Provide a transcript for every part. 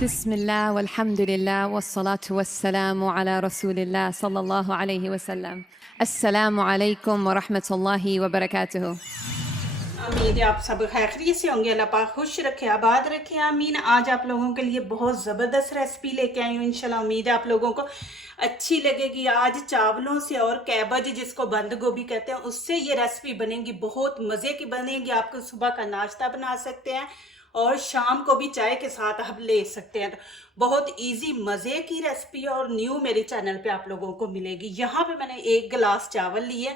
बिस्मिल्लाह वल्हम्दुलिल्लाह वस्सलातु वस्सलामु अला रसूलिल्लाह सल्लल्लाहु अलैहि वसल्लम। अस्सलामु अलैकुम व रहमतुल्लाहि व बरकातुहू। उम्मीद है आप सब खैरियत से होंगे। अल्लाह पाक खुश रखे, आबाद रखे, आमीन। आज आप लोगों के लिए बहुत ज़बरदस्त रेसिपी लेके आई हूँ। इंशाल्लाह उम्मीद है आप लोगों को अच्छी लगेगी। आज चावलों से और कैबज जिसको बंद गोभी कहते हैं उससे ये रेसिपी बनेगी, बहुत मज़े की बनेगी। आपको सुबह का नाश्ता बना सकते हैं और शाम को भी चाय के साथ आप ले सकते हैं। तो बहुत इजी मज़े की रेसिपी और न्यू मेरे चैनल पे आप लोगों को मिलेगी। यहाँ पे मैंने 1 गिलास चावल लिए।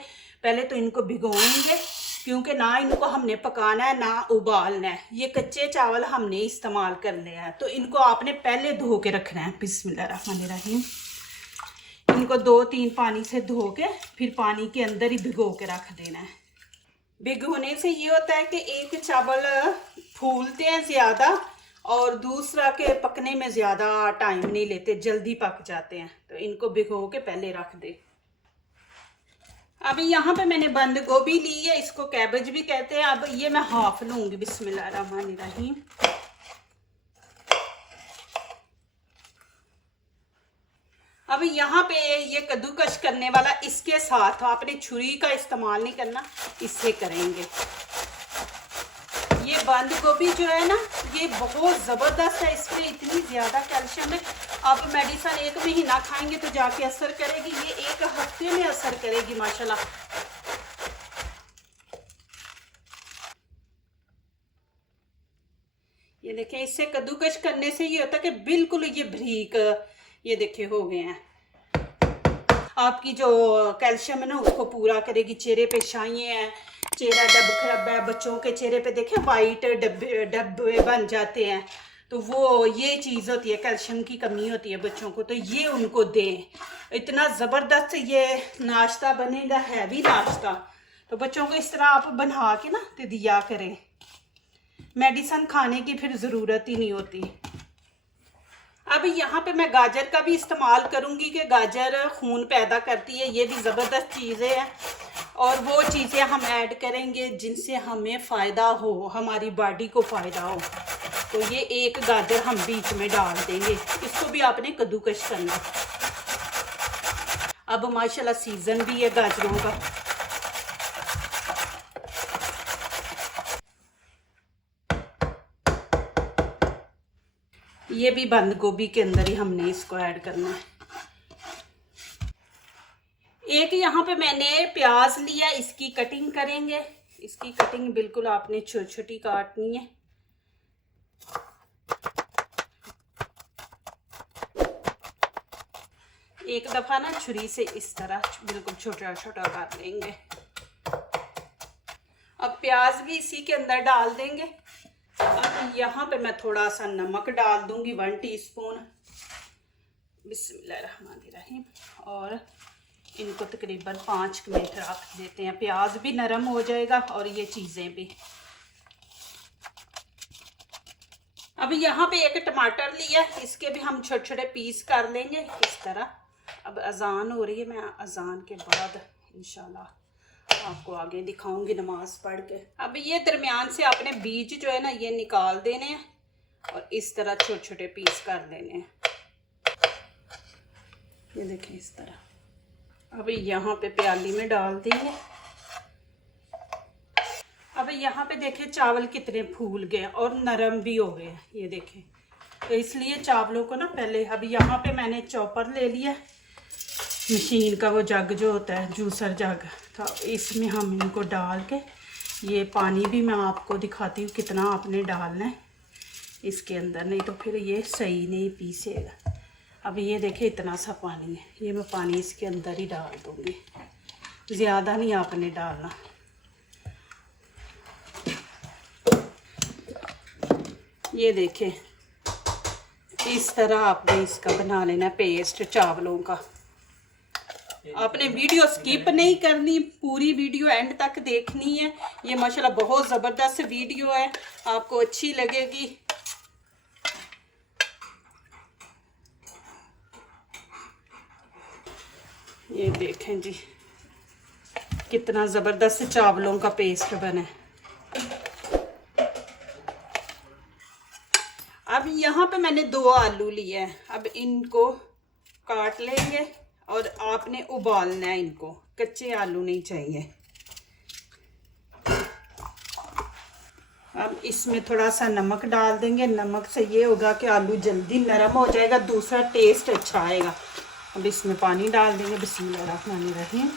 पहले तो इनको भिगोएंगे क्योंकि ना इनको हमने पकाना है ना उबालना है। ये कच्चे चावल हमने इस्तेमाल करने हैं, तो इनको आपने पहले धो के रखना है। बिस्मिल्लाहिर्रहमानिर्रहीम। इनको 2-3 पानी से धो के फिर पानी के अंदर ही भिगो के रख देना है। भिगोने से ये होता है कि एक चावल फूलते हैं ज़्यादा और दूसरा के पकने में ज़्यादा टाइम नहीं लेते, जल्दी पक जाते हैं। तो इनको भिगो के पहले रख दे। अभी यहाँ पे मैंने बंद गोभी ली है, इसको कैबेज भी कहते हैं। अब ये मैं हाफ लूंगी। बिस्मिल्लाहिर्रहमानिर्रहीम। अब यहाँ पे ये कद्दूकश करने वाला इसके साथ आपने छुरी का इस्तेमाल नहीं करना, इससे करेंगे। ये बंद गोभी जो है ना ये बहुत ज़बरदस्त है, इसमें इतनी ज़्यादा कैल्शियम है। आप मेडिसिन 1 महीना खाएंगे तो जाके असर करेगी, ये 1 हफ्ते में असर करेगी माशाल्लाह। ये देखें, इससे कद्दूकश करने से ये होता है कि बिल्कुल ये बारीक ये देखे हो गए हैं। आपकी जो कैल्शियम है ना उसको पूरा करेगी। चेहरे पे छाइयाँ हैं, चेहरा डब खराब है, बच्चों के चेहरे पे देखें वाइट डब्बे बन जाते हैं, तो वो ये चीज़ होती है, कैल्शियम की कमी होती है बच्चों को, तो ये उनको दें। इतना ज़बरदस्त ये नाश्ता बनेगा, हैवी नाश्ता। तो बच्चों को इस तरह आप बना के ना तो दिया करें, मेडिसिन खाने की फिर ज़रूरत ही नहीं होती। अब यहाँ पे मैं गाजर का भी इस्तेमाल करूँगी कि गाजर खून पैदा करती है, ये भी ज़बरदस्त चीज़ें हैं। और वो चीज़ें हम ऐड करेंगे जिनसे हमें फ़ायदा हो, हमारी बॉडी को फ़ायदा हो। तो ये 1 गाजर हम बीच में डाल देंगे, इसको भी आपने कद्दूकश करना। अब माशाल्लाह सीज़न भी है गाजरों का। ये भी बंद गोभी के अंदर ही हमने इसको ऐड करना है। एक यहाँ पे मैंने प्याज लिया, इसकी कटिंग करेंगे। इसकी कटिंग बिल्कुल आपने छोटी छोटी काटनी है। एक दफ़ा ना छुरी से इस तरह बिल्कुल छोटा छोटा काट लेंगे। अब प्याज भी इसी के अंदर डाल देंगे। अब यहाँ पे मैं थोड़ा सा नमक डाल दूंगी, 1 टीस्पून। बिस्मिल्लाहिर्रहमानिर्रहीम। और इनको तकरीबन 5 मिनट रख देते हैं, प्याज भी नरम हो जाएगा और ये चीज़ें भी। अब यहाँ पे 1 टमाटर लिया, इसके भी हम छोटे छोटे पीस कर लेंगे इस तरह। अब अजान हो रही है, मैं अजान के बाद इंशाल्लाह आपको आगे दिखाऊंगी नमाज पढ़ के। अब ये दरमियान से आपने बीज जो है ना ये निकाल देने हैं और इस तरह छोटे छोटे पीस कर लेने हैं। ये देखें इस तरह। अब यहाँ पे प्याली में डाल देंगे। अब यहाँ पे देखें चावल कितने फूल गए और नरम भी हो गए, ये देखें। तो इसलिए चावलों को ना पहले, अब यहाँ पे मैंने चॉपर ले लिया, मशीन का वो जग जो होता है, जूसर जग, तो इसमें हम इनको डाल के, ये पानी भी मैं आपको दिखाती हूँ कितना आपने डालना है इसके अंदर, नहीं तो फिर ये सही नहीं पीसेगा। अब ये देखें इतना सा पानी है, ये मैं पानी इसके अंदर ही डाल दूँगी, ज़्यादा नहीं आपने डालना। ये देखें इस तरह आपने इसका बना लेना पेस्ट चावलों का। आपने वीडियो स्किप नहीं करनी, पूरी वीडियो एंड तक देखनी है। ये माशाल्लाह बहुत ज़बरदस्त वीडियो है, आपको अच्छी लगेगी। ये देखें जी कितना ज़बरदस्त चावलों का पेस्ट बना है। अब यहाँ पे मैंने 2 आलू लिए हैं। अब इनको काट लेंगे और आपने उबालना है इनको, कच्चे आलू नहीं चाहिए। अब इसमें थोड़ा सा नमक डाल देंगे। नमक से ये होगा कि आलू जल्दी नरम हो जाएगा, दूसरा टेस्ट अच्छा आएगा। अब इसमें पानी डाल देंगे। बिस्मिल्लाहिर्रहमानिर्रहीम।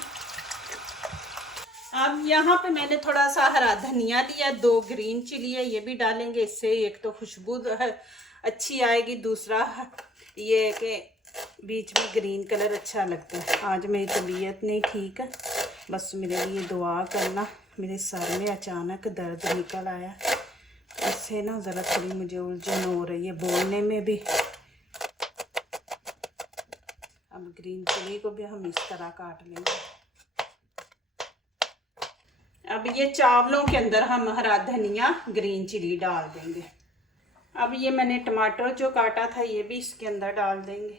अब यहाँ पे मैंने थोड़ा सा हरा धनिया लिया, 2 ग्रीन चिली है, ये भी डालेंगे। इससे एक तो खुशबू अच्छी आएगी, दूसरा ये कि बीच में ग्रीन कलर अच्छा लगता है। आज मेरी तबीयत नहीं ठीक है, बस मेरे लिए दुआ करना। मेरे सर में अचानक दर्द निकल आया, इससे ना ज़रा थोड़ी मुझे उलझन हो रही है बोलने में भी। अब ग्रीन चिली को भी हम इस तरह काट लेंगे। अब ये चावलों के अंदर हम हरा धनिया ग्रीन चिली डाल देंगे। अब ये मैंने टमाटर जो काटा था ये भी इसके अंदर डाल देंगे।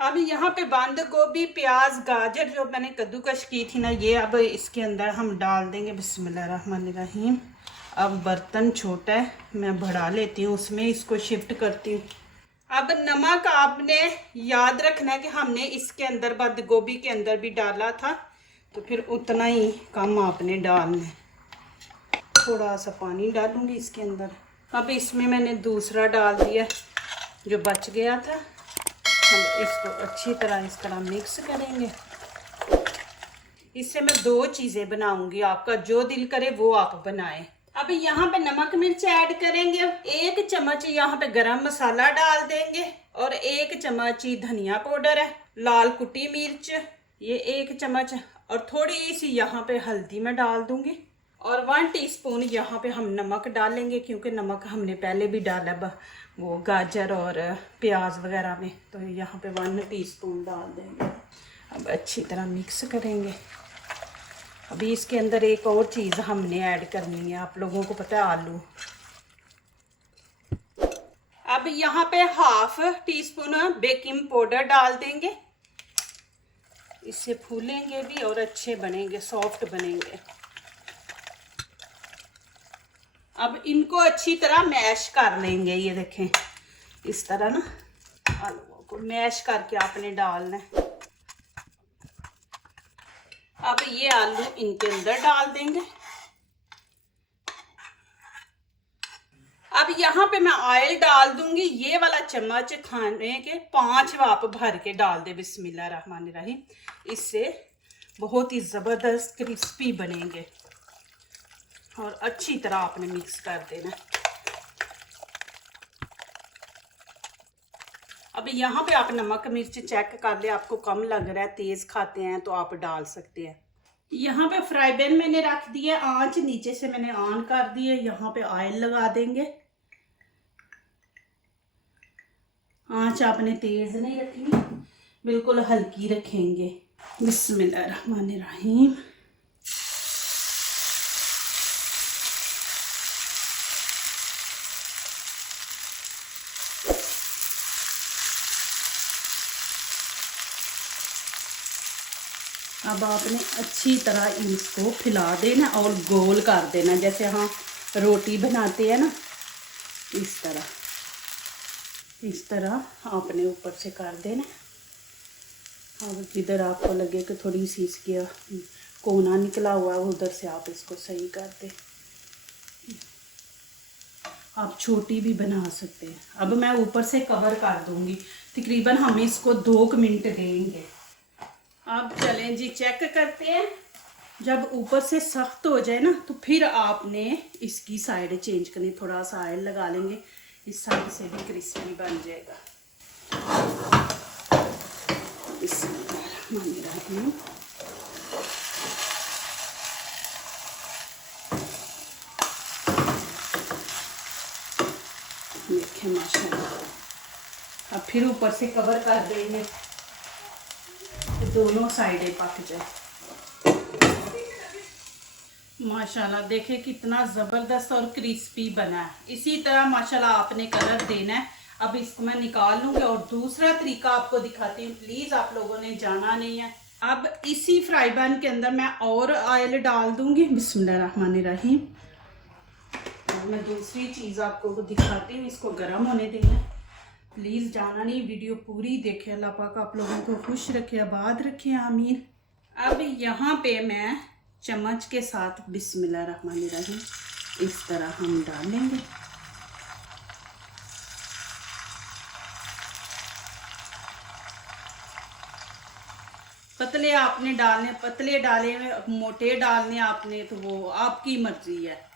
अब यहाँ पे बंद गोभी, प्याज, गाजर जो मैंने कद्दूकश की थी ना, ये अब इसके अंदर हम डाल देंगे। बिस्मिल्लाहिर्रहमानिर्रहीम। अब बर्तन छोटा है, मैं बढ़ा लेती हूँ, उसमें इसको शिफ्ट करती हूँ। अब नमक आपने याद रखना है कि हमने इसके अंदर बंद गोभी के अंदर भी डाला था, तो फिर उतना ही कम आपने डालना है। थोड़ा सा पानी डालूंगी इसके अंदर। अब इसमें मैंने दूसरा डाल दिया जो बच गया था। हम इसको अच्छी तरह इस तरह मिक्स करेंगे। इससे मैं 2 चीज़ें बनाऊंगी, आपका जो दिल करे वो आप बनाएं। अब यहाँ पे नमक मिर्च ऐड करेंगे। 1 चम्मच यहाँ पे गरम मसाला डाल देंगे और 1 चम्मच ही धनिया पाउडर है। लाल कुटी मिर्च ये 1 चम्मच, और थोड़ी सी यहाँ पे हल्दी मैं डाल दूंगी, और 1 टीस्पून यहाँ पे हम नमक डालेंगे, क्योंकि नमक हमने पहले भी डाला वो गाजर और प्याज वगैरह में, तो यहाँ पे 1 टीस्पून डाल देंगे। अब अच्छी तरह मिक्स करेंगे। अभी इसके अंदर एक और चीज़ हमने ऐड करनी है, आप लोगों को पता है, आलू। अब यहाँ पे 1/2 टीस्पून बेकिंग पाउडर डाल देंगे। इससे फूलेंगे भी और अच्छे बनेंगे, सॉफ्ट बनेंगे। अब इनको अच्छी तरह मैश कर लेंगे। ये देखें, इस तरह ना आलूओं को मैश करके आपने डालना है। अब ये आलू इनके अंदर डाल देंगे। अब यहाँ पे मैं ऑयल डाल दूंगी, ये वाला चम्मच खाने के 5 आप भर के डाल दे। बिस्मिल्लाहिर्रहमानिर्रहीम। इससे बहुत ही ज़बरदस्त क्रिस्पी बनेंगे और अच्छी तरह आपने मिक्स कर देना। अब यहाँ पे आप नमक मिर्च चेक कर ले, आपको कम लग रहा है, तेज़ खाते हैं तो आप डाल सकते हैं। यहाँ पे फ्राई पैन मैंने रख दिया, आंच नीचे से मैंने ऑन कर दी है। यहाँ पे ऑयल लगा देंगे। आंच आपने तेज़ नहीं रखनी, बिल्कुल हल्की रखेंगे। बिस्मिल्लाहिर्रहमानिर्रहीम। अब आपने अच्छी तरह इसको फैला देना और गोल कर देना, जैसे हम रोटी बनाते हैं ना, इस तरह आपने ऊपर से कर देना। अब जिधर आपको लगे कि थोड़ी सी इसकी कोना निकला हुआ है, उधर से आप इसको सही कर दें। आप छोटी भी बना सकते हैं। अब मैं ऊपर से कवर कर दूंगी, तकरीबन हम इसको 2 मिनट देंगे। अब चलें जी, चेक करते हैं। जब ऊपर से सख्त हो जाए ना, तो फिर आपने इसकी साइड चेंज करनी। थोड़ा सा ऑयल लगा लेंगे, इस साइड से भी क्रिस्पी बन जाएगा। बिस्मिल्लाहिर्रहमानिर्रहीम। देखें माशाल्लाह। अब फिर ऊपर से कवर कर देंगे, दोनों साइडें पक जाए। माशाल्लाह देखें कितना ज़बरदस्त और क्रिस्पी बना है। इसी तरह माशाल्लाह आपने कलर देना है। अब इसको मैं निकाल लूँगी और दूसरा तरीका आपको दिखाती हूँ, प्लीज़ आप लोगों ने जाना नहीं है। अब इसी फ्राई पैन के अंदर मैं और ऑयल डाल दूँगी। बिस्मिल्लाहिर्रहमानिर्रहीम। मैं दूसरी चीज़ आपको दिखाती हूँ, इसको गर्म होने देना। प्लीज़ जाना नहीं, वीडियो पूरी देखें। अल्लाह पाक आप लोगों को खुश रखे, आबाद रखे, आमीन। अब यहाँ पे मैं चम्मच के साथ बिस्मिल्लाहिर्रहमानिर्रहीम इस तरह हम डालेंगे। पतले आपने डालने, पतले डाले, मोटे डालने आपने, तो वो आपकी मर्जी है।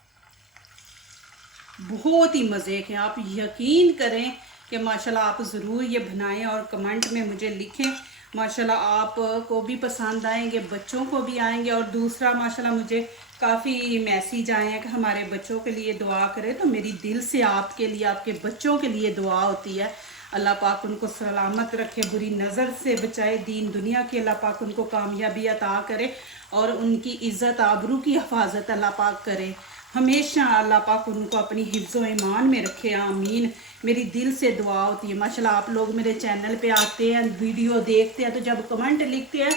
बहुत ही मज़े के, आप यकीन करें कि माशाल्लाह आप ज़रूर ये बनाएं और कमेंट में मुझे लिखें। माशाल्लाह आपको भी पसंद आएंगे, बच्चों को भी आएंगे। और दूसरा माशाल्लाह मुझे काफ़ी मैसेज आए हैं कि हमारे बच्चों के लिए दुआ करें, तो मेरी दिल से आपके लिए, आपके बच्चों के लिए दुआ होती है। अल्लाह पाक उनको सलामत रखे, बुरी नज़र से बचाए, दीन दुनिया की अल्लाह पाक उनको कामयाबी अता करे और उनकी इज़्ज़त आबरू की हिफाजत अल्लाह पाक करे। हमेशा अल्लाह पाक उनको अपनी हिफ्ज़ व ईमान में रखे, आमीन। मेरी दिल से दुआ होती है। माशाल्लाह आप लोग मेरे चैनल पे आते हैं, वीडियो देखते हैं, तो जब कमेंट लिखते हैं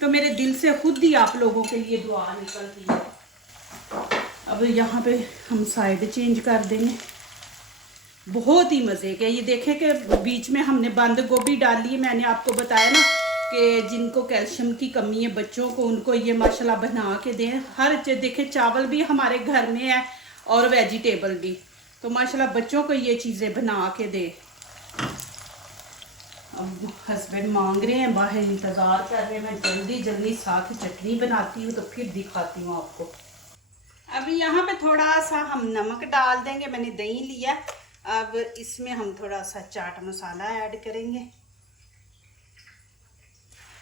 तो मेरे दिल से खुद ही आप लोगों के लिए दुआ निकलती है। अब यहाँ पे हम साइड चेंज कर देंगे। बहुत ही मज़े के, ये देखें कि बीच में हमने बंद गोभी डाली है। मैंने आपको बताया ना कि जिनको कैल्शियम की कमी है बच्चों को, उनको ये माशाल्लाह बना के दें। हर चीज़ देखें, चावल भी हमारे घर में है और वेजिटेबल भी, तो माशाल्लाह बच्चों को ये चीज़ें बना के दे। अब हस्बैंड मांग रहे हैं, बाहर इंतज़ार कर रहे हैं। मैं जल्दी जल्दी साथ चटनी बनाती हूँ तो फिर दिखाती हूँ आपको। अभी यहाँ पे थोड़ा सा हम नमक डाल देंगे। मैंने दही लिया, अब इसमें हम थोड़ा सा चाट मसाला ऐड करेंगे।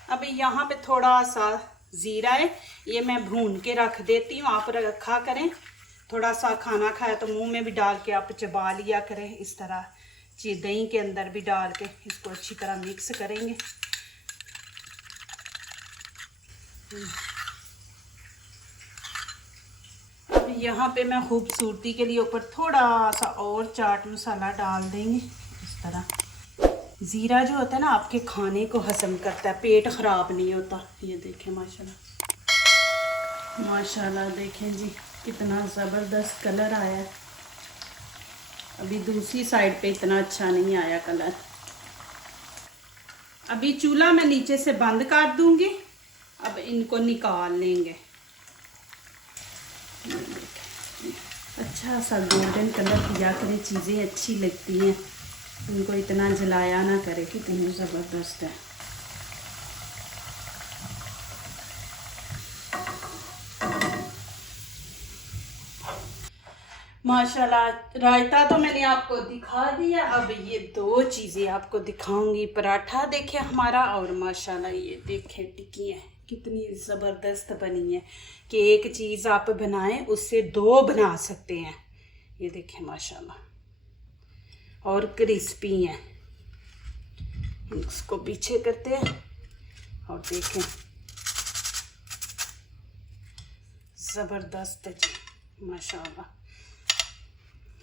अब यहाँ पे थोड़ा सा ज़ीरा है, ये मैं भून के रख देती हूँ। आप रखा करें, थोड़ा सा खाना खाया तो मुंह में भी डाल के आप चबा लिया करें। इस तरह दही के अंदर भी डाल के इसको अच्छी तरह मिक्स करेंगे। अब यहाँ पे मैं खूबसूरती के लिए ऊपर थोड़ा सा और चाट मसाला डाल देंगे। इस तरह ज़ीरा जो होता है ना, आपके खाने को हजम करता है, पेट ख़राब नहीं होता। ये देखें माशाल्लाह, माशाल्लाह देखें जी कितना ज़बरदस्त कलर आया है। अभी दूसरी साइड पे इतना अच्छा नहीं आया कलर। अभी चूल्हा मैं नीचे से बंद कर दूंगी। अब इनको निकाल लेंगे। अच्छा सा गोल्डन कलर किया करें, चीज़ें अच्छी लगती हैं, इनको इतना जलाया ना करे। कितनी ज़बरदस्त है। माशाल्लाह रायता तो मैंने आपको दिखा दिया। अब ये दो चीज़ें आपको दिखाऊंगी। पराठा देखें हमारा, और माशाल्लाह ये देखें टिक्कियाँ कितनी ज़बरदस्त बनी है कि एक चीज़ आप बनाएं उससे दो बना सकते हैं। ये देखें माशाल्लाह, और क्रिस्पी हैं। इसको पीछे करते हैं और देखें ज़बरदस्त जी माशाल्लाह।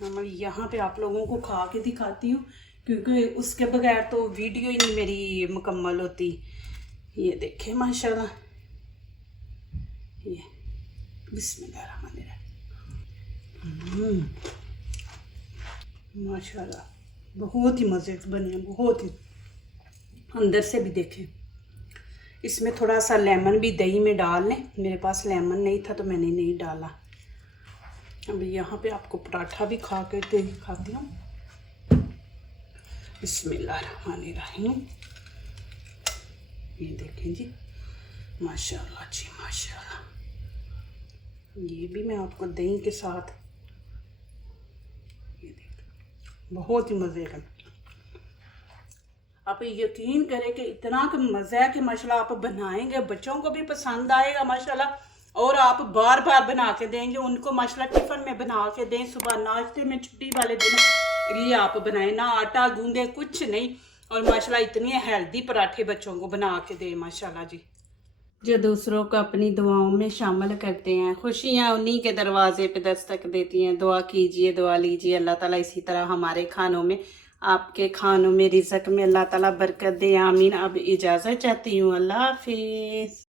मैं यहाँ पे आप लोगों को खा के दिखाती हूँ, क्योंकि उसके बगैर तो वीडियो ही नहीं मेरी मुकम्मल होती। ये देखें माशाल्लाह, ये बिस्मिल्लाहिर्रहमानिर्रहीम। माशाल्लाह बहुत ही मज़े बने, बहुत ही। अंदर से भी देखें। इसमें थोड़ा सा लेमन भी दही में डाल लें। मेरे पास लेमन नहीं था तो मैंने नहीं डाला। अभी यहाँ पे आपको पराठा भी खा के दिखाती हूँ। बिस्मिल्लाहिर्रहमानिर्रहीम। ये देखें जी माशाल्लाह जी माशाल्लाह। ये भी मैं आपको दही के साथ, ये देखें बहुत ही मज़े का। आप यकीन करें कि इतना मज़ा है कि माशाल्लाह आप बनाएंगे, बच्चों को भी पसंद आएगा माशाल्लाह, और आप बार बार बना के देंगे उनको। माशाल्लाह टिफ़िन में बना के दें, सुबह नाश्ते में, छुट्टी वाले दिन ये आप बनाएं, ना आटा गूंदे कुछ नहीं। और माशाल्लाह इतने हेल्दी पराठे बच्चों को बना के दें माशाल्लाह जी। जो दूसरों को अपनी दुआओं में शामिल करते हैं, खुशियाँ उन्हीं के दरवाजे पे दस्तक देती हैं। दुआ कीजिए, दुआ लीजिए, अल्लाह ताला इसी तरह हमारे खानों में, आपके खानों में, रिज़्क़ में अल्लाह ताला बरकत दे, आमीन। अब इजाज़त चाहती हूँ, अल्लाह हाफिज़।